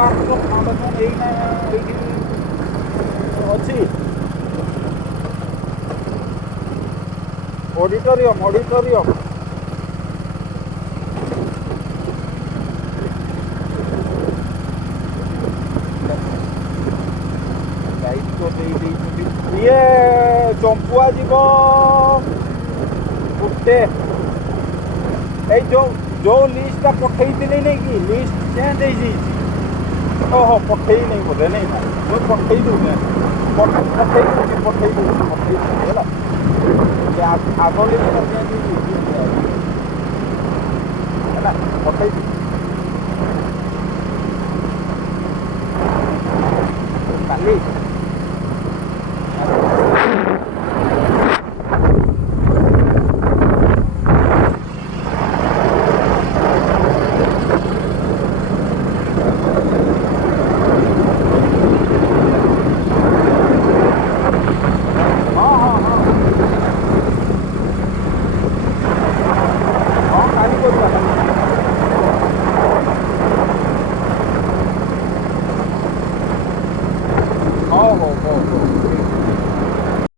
ପାର୍କର ଫାଉଣ୍ଡେସନ୍ ଏଇନା ଏଇଠି ଅଛି। ଅଡିଟୋରିୟମ୍ ଦାୟିତ୍ୱ ଦେଇଛନ୍ତି। ଇଏ ଚମ୍ପୁଆ ଯିବ ଗୋଟେ ଏଇ ଯୋଉ ଲିଷ୍ଟଟା ପଠେଇଥିଲି ନେଇକି ଲିଷ୍ଟ ଚେଞ୍ଜ ହେଇଯାଇଛି। ଓହୋ ପଠେଇ ନେଇ ବୋଧେ ନାଇଁ ନା ମୁଁ ପଠେଇ ଦେଉଛେ ପଠେଇ ଦେଉଛି ହେଲା। ଆଗ ଲିଷ୍ଟଟା ଚେଞ୍ଜ ହେଇଯାଇଛି ହେଲା ପଠେଇ ଦେଉଛି କାଲି। ହଉ